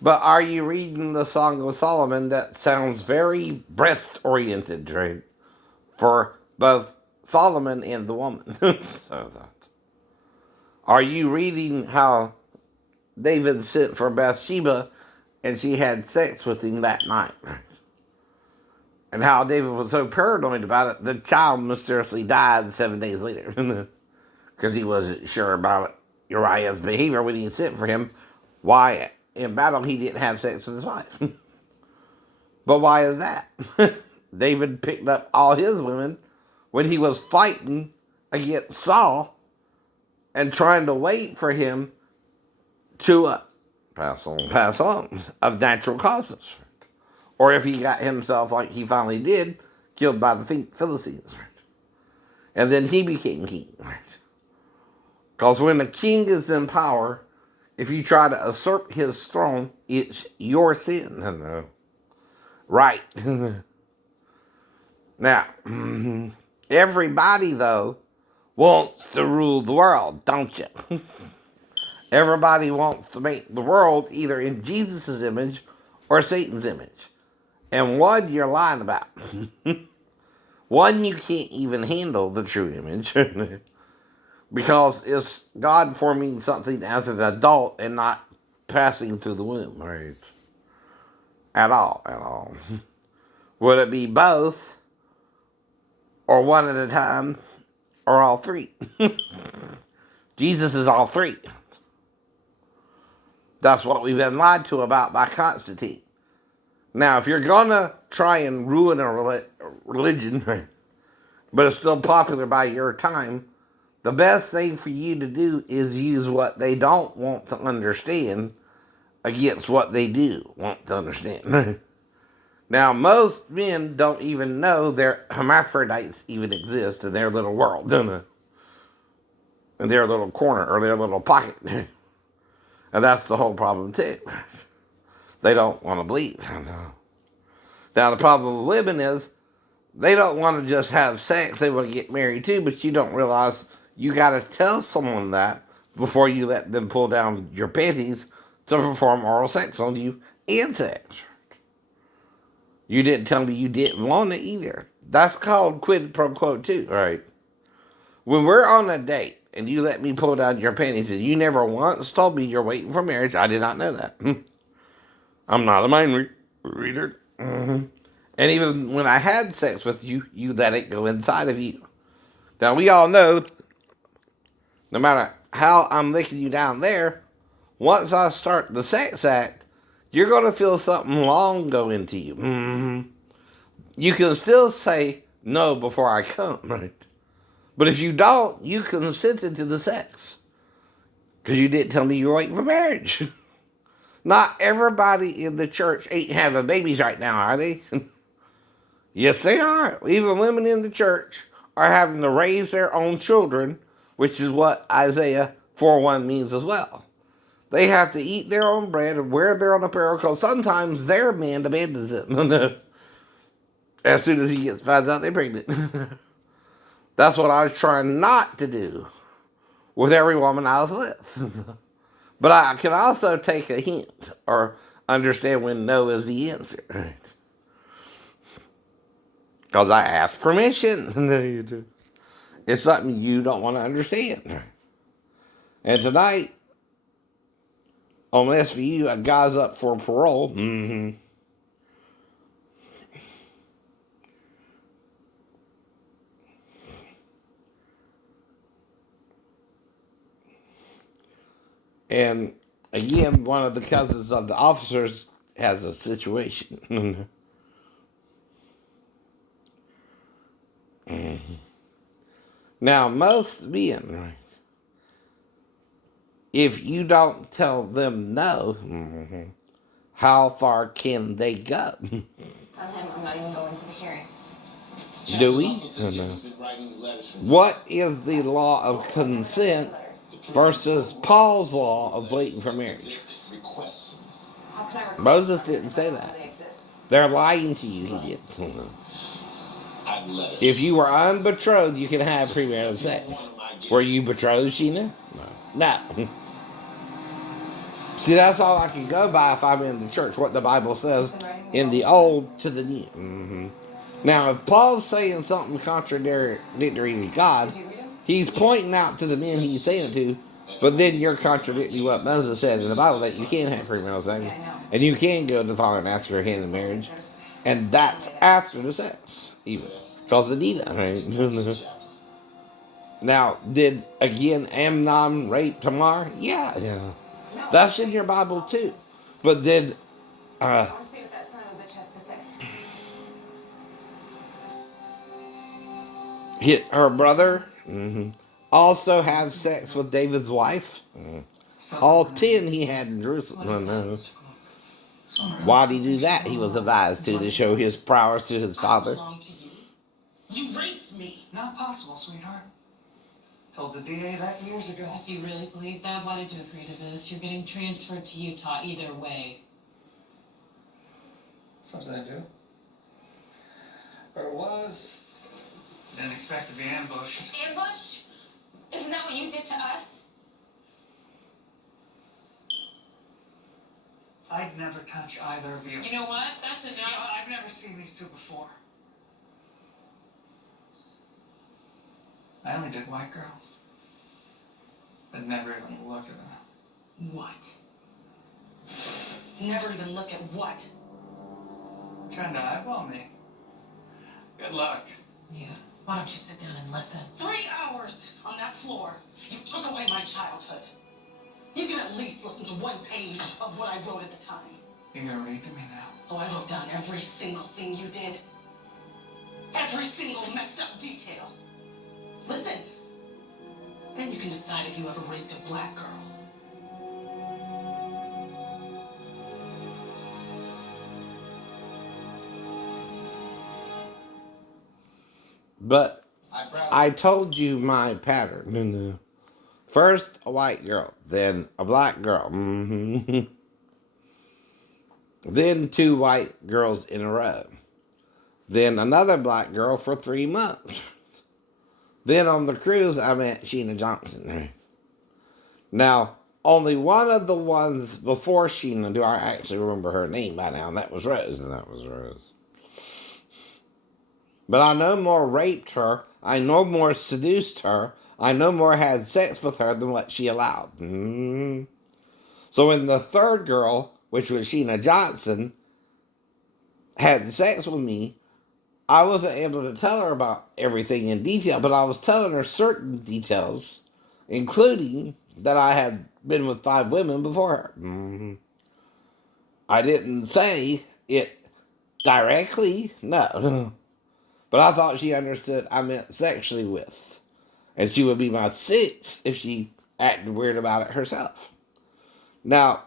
But are you reading the Song of Solomon? That sounds very breast oriented, right? For both Solomon and the woman. So that. Are you reading how David sent for Bathsheba and she had sex with him that night? And how David was so paranoid about it, the child mysteriously died 7 days later. Because he wasn't sure about Uriah's behavior when he sent for him. Why in battle he didn't have sex with his wife. But why is that? David picked up all his women when he was fighting against Saul and trying to wait for him to pass on of natural causes. Or if he got himself, like he finally did, killed by the Philistines. And then he became king. Because when a king is in power, if you try to usurp his throne, it's your sin. No. Right. Now, everybody, though, wants to rule the world, don't you? Everybody wants to make the world either in Jesus' image or Satan's image. And one you're lying about. One, you can't even handle the true image. Because it's God forming something as an adult and not passing through the womb, right? At all. Would it be both, or one at a time, or all three? Jesus is all three. That's what we've been lied to about by Constantine. Now, if you're going to try and ruin a religion, but it's still popular by your time, the best thing for you to do is use what they don't want to understand against what they do want to understand. Now, most men don't even know their hermaphrodites even exist in their little world, don't they? In their little corner or their little pocket. And that's the whole problem, too. They don't want to believe. Now, the problem with women is they don't want to just have sex. They want to get married, too, but you don't realize you got to tell someone that before you let them pull down your panties to perform oral sex on you and sex. You didn't tell me you didn't want it either. That's called quid pro quo too, right? When we're on a date and you let me pull down your panties and you never once told me you're waiting for marriage, I did not know that. I'm not a mind reader. Mm-hmm. And even when I had sex with you, you let it go inside of you. Now we all know, no matter how I'm licking you down there, once I start the sex act, you're going to feel something long go into you. Mm-hmm. You can still say no before I come, right? But if you don't, you consented to the sex. Because you didn't tell me you were waiting for marriage. Not everybody in the church ain't having babies right now, are they? Yes, they are. Even women in the church are having to raise their own children, which is what Isaiah 4:1 means as well. They have to eat their own bread and wear their own apparel because sometimes their man abandons them. As soon as he finds out they're pregnant. That's what I was trying not to do with every woman I was with. But I can also take a hint or understand when no is the answer. Because I asked permission. No, you do. It's something you don't want to understand. And tonight, on SVU, a guy's up for parole. Mm-hmm. And again, one of the cousins of the officers has a situation. Mm-hmm. Now, most men, right, if you don't tell them no, mm-hmm, how far can they go? On him, I'm not even going to the hearing. Do we? No. What is the law of consent versus Paul's law of waiting for marriage? Moses didn't say that. They're lying to you, he did. If you were unbetrothed, you can have premarital sex. Were you betrothed, Sheena? No. No. See, that's all I can go by if I'm in the church, what the Bible says in the Old to the New. Now, if Paul's saying something contradictory to God, he's pointing out to the men he's saying it to, but then you're contradicting what Moses said in the Bible that you can have premarital sex, and you can go to the father and ask for a hand in marriage, and that's after the sex, even. Because of Nina, right? Now, did, again, Amnon rape Tamar? Yeah. That's in your Bible, too. But then, I want to see what that son of a bitch has to say. her brother also had sex with David's wife. All 10 he had in Jerusalem. Why did he do that? He was advised to show his prowess to his father. You raped me. Not possible, sweetheart. Told the DA that years ago. If you really believe that, why did you agree to this? You're getting transferred to Utah either way. Something I do. Or it was. Didn't expect to be ambushed. Ambush? Isn't that what you did to us? I'd never touch either of you. You know what? That's enough. I've never seen these two before. I only did white girls. But never even looked at them. What? Never even look at what? Trying to eyeball me. Good luck. Yeah. Why don't you sit down and listen? 3 hours on that floor. You took away my childhood. You can at least listen to one page of what I wrote at the time. You're gonna read to me now. Oh, I wrote down every single thing you did. Every single messed up detail. Listen. Then you can decide if you ever raped a black girl. But I told you my pattern. First a white girl, then a black girl. Then 2 white girls in a row. Then another black girl for 3 months. Then on the cruise, I met Sheena Johnson. Now, only one of the ones before Sheena do I actually remember her name by now, and that was Rose. But I no more raped her, I no more seduced her, I no more had sex with her than what she allowed. So when the third girl, which was Sheena Johnson, had sex with me, I wasn't able to tell her about everything in detail, but I was telling her certain details, including that I had been with 5 women before her. I didn't say it directly, no. But I thought she understood I meant sexually with. And she would be my 6th if she acted weird about it herself. Now,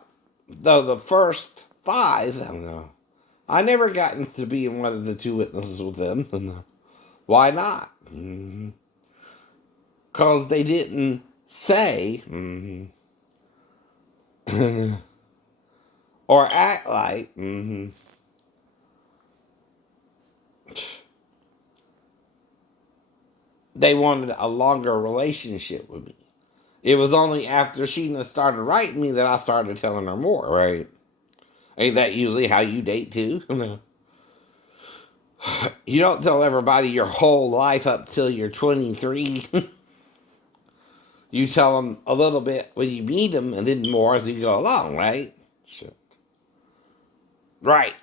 though the first 5, I don't know, I never gotten to be in one of the 2 witnesses with them. Why not? Because they didn't say or act like they wanted a longer relationship with me. It was only after Sheena started writing me that I started telling her more, right? Ain't that usually how you date too? You don't tell everybody your whole life up till you're 23. You tell them a little bit when you meet them and then more as you go along, right? Shit. Right.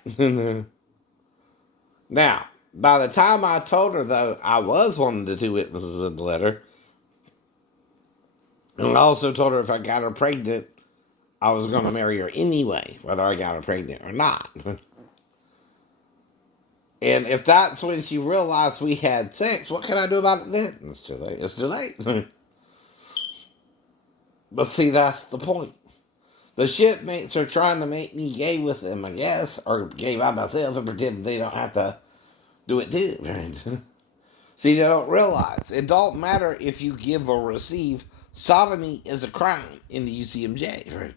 Now, by the time I told her, though, I was one of the 2 witnesses in the letter, and I also told her if I got her pregnant, I was going to marry her anyway, whether I got her pregnant or not. And if that's when she realized we had sex, what can I do about it then? It's too late. It's too late. But see, that's the point. The shipmates are trying to make me gay with them, I guess, or gay by myself and pretend they don't have to do it too. Right? See, they don't realize. It don't matter if you give or receive. Sodomy is a crime in the UCMJ, right?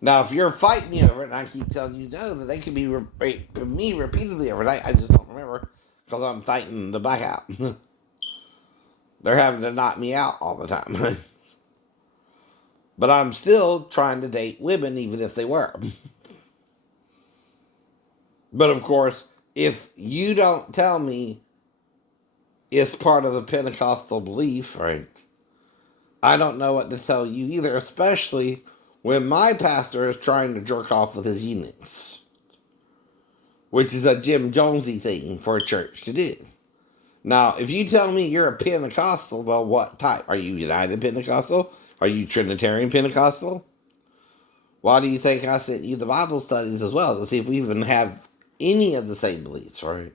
Now, if you're fighting me over it, and I keep telling you no, that they could be raping me repeatedly every night, I just don't remember because I'm fighting the blackout. They're having to knock me out all the time. But I'm still trying to date women, even if they were. But of course, if you don't tell me it's part of the Pentecostal belief, right, I don't know what to tell you either, especially when my pastor is trying to jerk off with his eunuchs, which is a Jim Jonesy thing for a church to do. Now, if you tell me you're a Pentecostal, well, what type? Are you United Pentecostal? Are you Trinitarian Pentecostal? Why do you think I sent you the Bible studies as well, to see if we even have any of the same beliefs, right?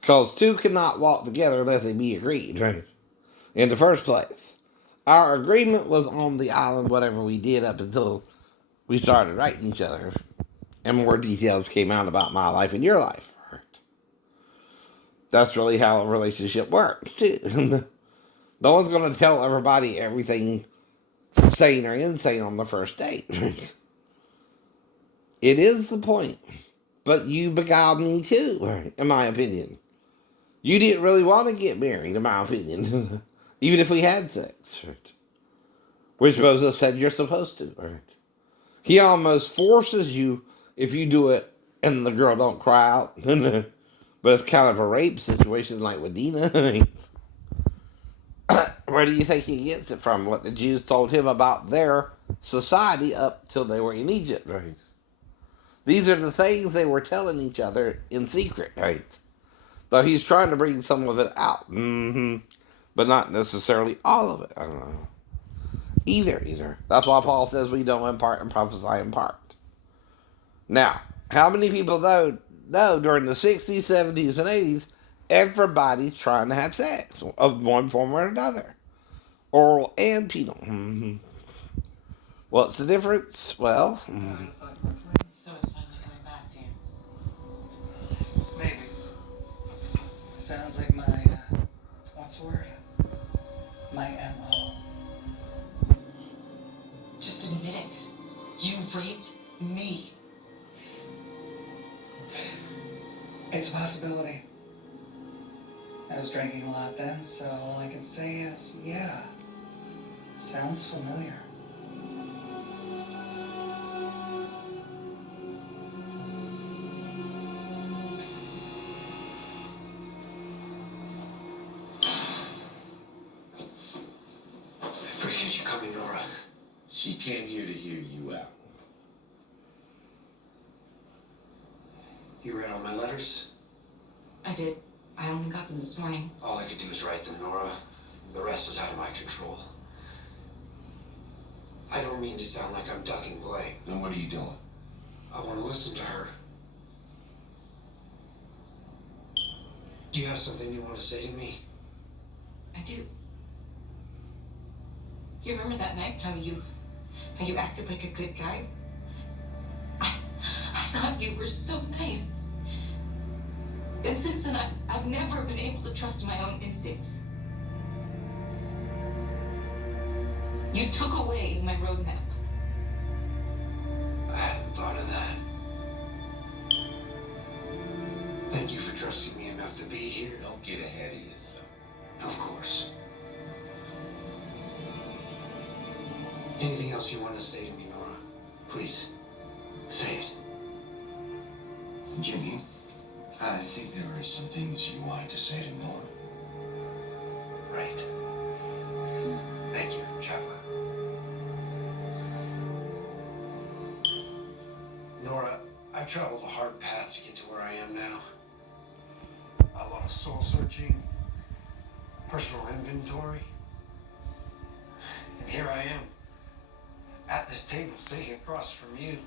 Because two cannot walk together unless they be agreed, right? In the first place. Our agreement was on the island, whatever we did up until we started writing each other. And more details came out about my life and your life. Right? That's really how a relationship works, too. No one's going to tell everybody everything sane or insane on the first date. It is the point. But you beguiled me too, right, in my opinion. You didn't really want to get married, in my opinion. Even if we had sex, right? Which Moses said you're supposed to, right? He almost forces you if you do it and the girl don't cry out. But it's kind of a rape situation like with Dina. Where do you think he gets it from? What the Jews told him about their society up till they were in Egypt, right? These are the things they were telling each other in secret, right? Though he's trying to bring some of it out. But not necessarily all of it. I don't know. Either. That's why Paul says we know in part and prophesy in part. Now, how many people know during the 60s, 70s, and 80s, everybody's trying to have sex of one form or another. Oral and penal. What's the difference? Well... So it's finally coming back to you. Maybe. Sounds like my, what's the word? My MO. Just admit it. You raped me. It's a possibility. I was drinking a lot then, so all I can say is, yeah. Sounds familiar. I appreciate you coming, Nora. She came here to hear you out. You read all my letters? I did. I only got them this morning. All I could do is write them, Nora. The rest is out of my control. I don't mean to sound like I'm ducking blame. Then what are you doing? I want to listen to her. Do you have something you want to say to me? I do. You remember that night how you acted like a good guy? I thought you were so nice. And since then, I've never been able to trust my own instincts. You took away my roadmap. I hadn't thought of that. Thank you for trusting me enough to be here. Don't get ahead of yourself. Of course. Anything else you want to say to me, Nora? Please, say it. Jimmy, I think there are some things you wanted to say to Nora. Right. Thank you, Chaplain. Nora, I've traveled a hard path to get to where I am now. A lot of soul searching, personal inventory. And here I am, at this table sitting across from you.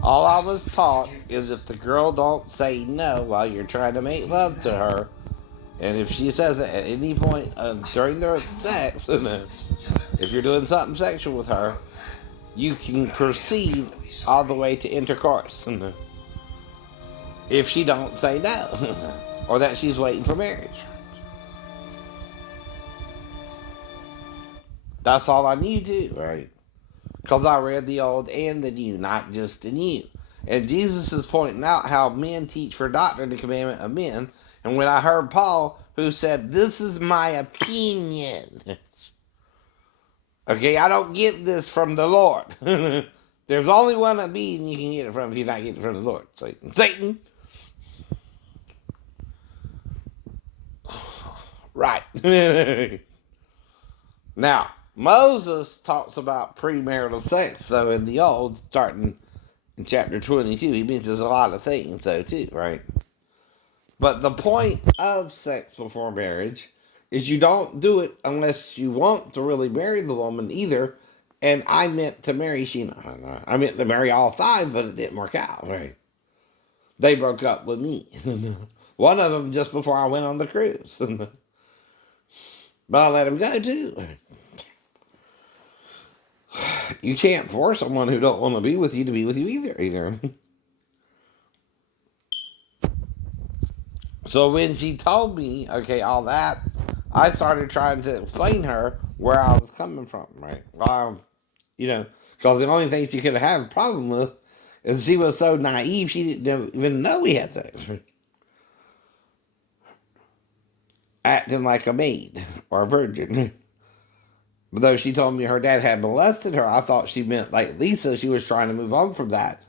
All I was taught is if the girl don't say no while you're trying to make love to her, and if she says it at any point during the sex, if you're doing something sexual with her, you can proceed all the way to intercourse. If she don't say no, or that she's waiting for marriage. That's all I need to, right? Because I read the old and the new, not just the new. And Jesus is pointing out how men teach for doctrine the commandment of men. And when I heard Paul, who said, "This is my opinion," Okay, I don't get this from the Lord. There's only one being you can get it from if you're not getting it from the Lord. Satan. Satan! Right. Now, Moses talks about premarital sex, so in the Old, starting in chapter 22, he mentions a lot of things, though, too, right? But the point of sex before marriage is you don't do it unless you want to really marry the woman either. And I meant to marry Sheena. I meant to marry all five, but it didn't work out, right? They broke up with me. One of them just before I went on the cruise. But I let him go, too. You can't force someone who don't want to be with you either. So when she told me, okay, all that, I started trying to explain her where I was coming from, right? Because the only thing she could have a problem with is she was so naive she didn't even know we had sex. Acting like a maid or a virgin. But though she told me her dad had molested her, I thought she meant like Lisa. She was trying to move on from that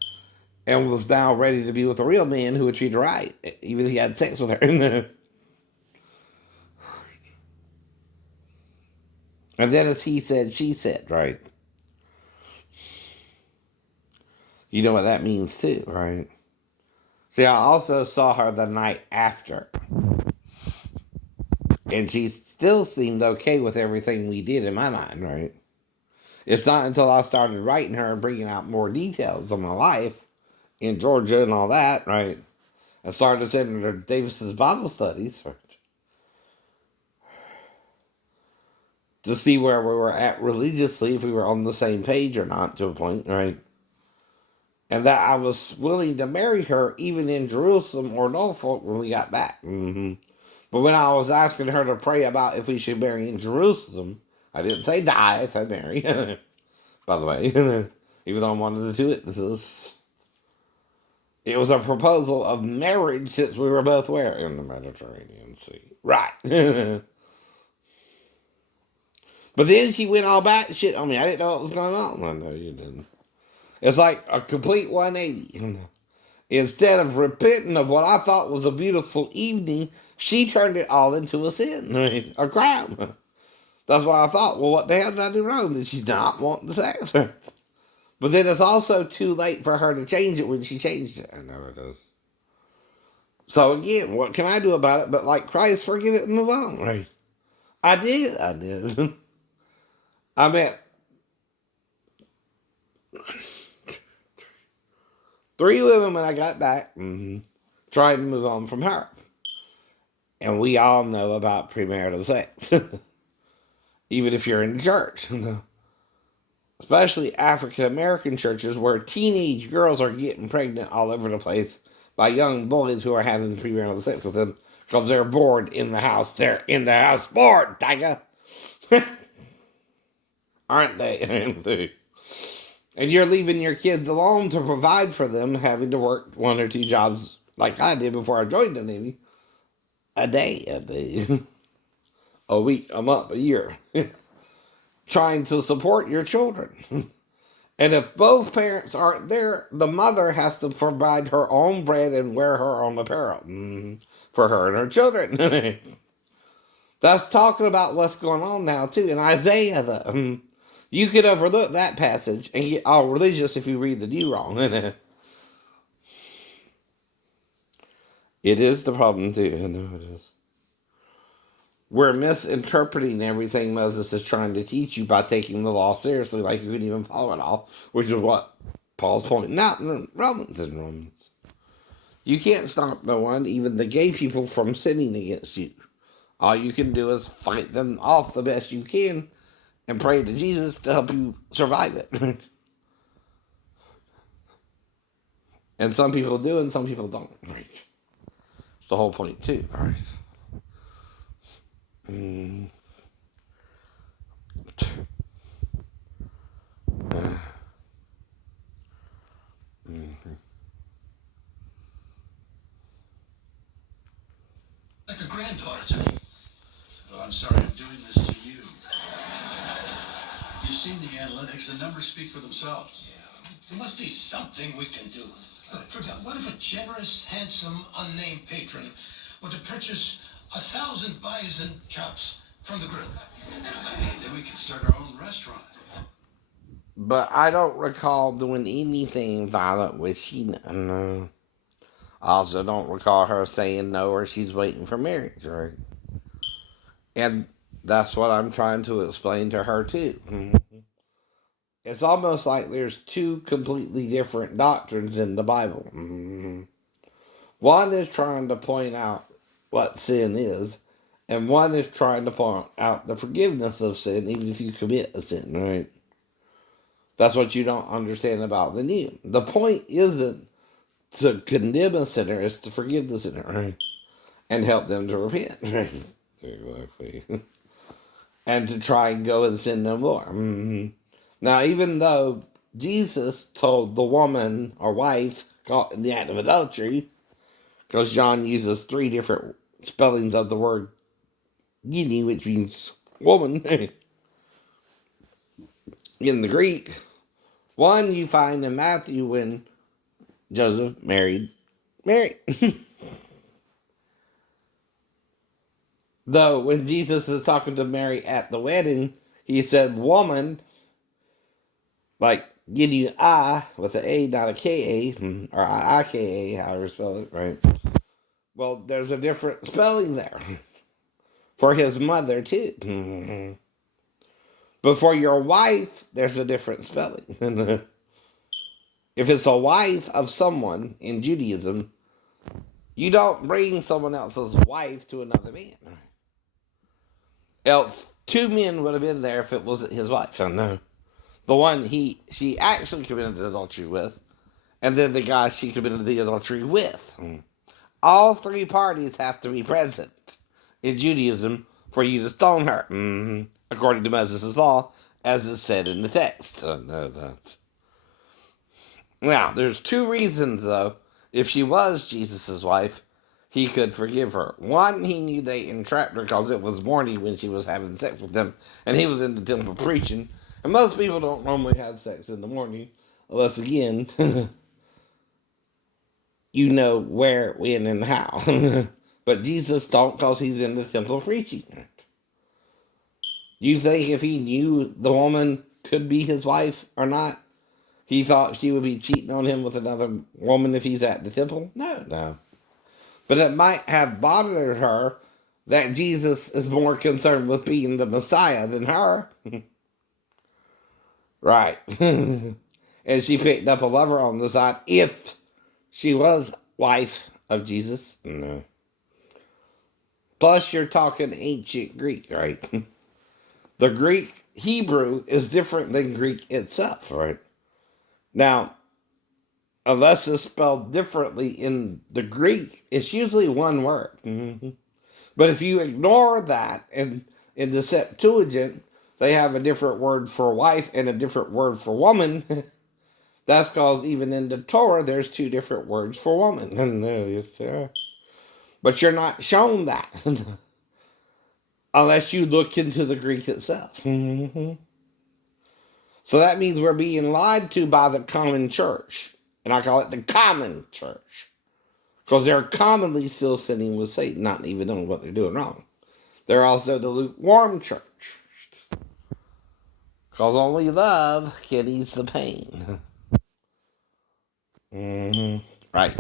and was now ready to be with a real man who would treat her right, even if he had sex with her. And then as he said, she said, right? You know what that means too, right? See, I also saw her the night after. And she still seemed okay with everything we did in my mind, right? It's not until I started writing her and bringing out more details of my life in Georgia and all that, right? I started sending her Davis's Bible studies, right? To see where we were at religiously, if we were on the same page or not, to a point, right? And that I was willing to marry her even in Jerusalem or Norfolk when we got back. But when I was asking her to pray about if we should marry in Jerusalem, I didn't say die, I said marry. By the way, even though I wanted to do it, it was a proposal of marriage since we were both where? In the Mediterranean Sea. Right. But then she went all batshit on me. I didn't know what was going on. I know you didn't. It's like a complete 180. Instead of repenting of what I thought was a beautiful evening, she turned it all into a sin, a crime. That's why I thought, well, what the hell did I do wrong? Did she not want the sex? But then it's also too late for her to change it when she changed it. I know it is. So again, what can I do about it but like Christ, forgive it and move on, right? I did. I met 3 women when I got back, trying to move on from her. And we all know about premarital sex. Even if you're in the church. Especially African American churches where teenage girls are getting pregnant all over the place by young boys who are having premarital sex with them because they're bored in the house. They're in the house bored, Tiger. Aren't they? And you're leaving your kids alone to provide for them, having to work 1 or 2 jobs like I did before I joined the Navy. A day. A week, a month, a year. Trying to support your children. And if both parents aren't there, the mother has to provide her own bread and wear her own apparel for her and her children. That's talking about what's going on now, too. In Isaiah, you could overlook that passage and get all religious if you read the New wrong. It is the problem, too. I know it is. We're misinterpreting everything Moses is trying to teach you by taking the law seriously, like you couldn't even follow it all, which is what Paul's pointing out in Romans. You can't stop no one, even the gay people, from sinning against you. All you can do is fight them off the best you can and pray to Jesus to help you survive it. And some people do and some people don't. Right. It's the whole point too, right? Like a granddaughter to me. Oh, I'm sorry I'm doing this to you. You seen the analytics. The numbers speak for themselves. Yeah, there must be something we can do. For example, what if a generous, handsome, unnamed patron were to purchase 1,000 bison chops from the grill? Hey, then we could start our own restaurant. But I don't recall doing anything violent with Sheena. No. I also don't recall her saying no or she's waiting for marriage, right? And that's what I'm trying to explain to her, too. It's almost like there's two completely different doctrines in the Bible. One is trying to point out what sin is, and one is trying to point out the forgiveness of sin, even if you commit a sin, right? That's what you don't understand about the new. The point isn't to condemn a sinner, it's to forgive the sinner, right? And help them to repent, right? Exactly. And to try and go and sin no more. Now, even though Jesus told the woman or wife caught in the act of adultery, because John uses 3 different spellings of the word gini, which means woman, in the Greek. One you find in Matthew when Joseph married Mary. Though when Jesus is talking to Mary at the wedding, he said woman, like Gideon I with an A, not a K-A, or I-K-A, however you spell it, right? Well, there's a different spelling there for his mother, too. But for your wife, there's a different spelling. If it's a wife of someone in Judaism, you don't bring someone else's wife to another man. Else, 2 men would have been there if it wasn't his wife. No. The one she actually committed adultery with, and then the guy she committed the adultery with. All 3 parties have to be present in Judaism for you to stone her, according to Moses' law, as is said in the text. I know that. Now, there's 2 reasons, though. If she was Jesus' wife, he could forgive her. One, he knew they entrapped her because it was morning when she was having sex with them, and he was in the temple preaching. And most people don't normally have sex in the morning, unless, again, you know where, when, and how. But Jesus don't, because he's in the temple preaching. You think if he knew the woman could be his wife or not, he thought she would be cheating on him with another woman if he's at the temple? No. But it might have bothered her that Jesus is more concerned with being the Messiah than her. Right. And she picked up a lover on the side if she was wife of Jesus. No. Plus, you're talking ancient Greek, right? The Greek Hebrew is different than Greek itself, right? Now, unless it's spelled differently in the Greek, it's usually one word. But if you ignore that, and in the Septuagint, they have a different word for wife and a different word for woman, that's because even in the Torah, there's 2 different words for woman. But you're not shown that unless you look into the Greek itself. So that means we're being lied to by the common church. And I call it the common church. Because they're commonly still sinning with Satan, not even knowing what they're doing wrong. They're also the lukewarm church. Because only love can ease the pain. Right.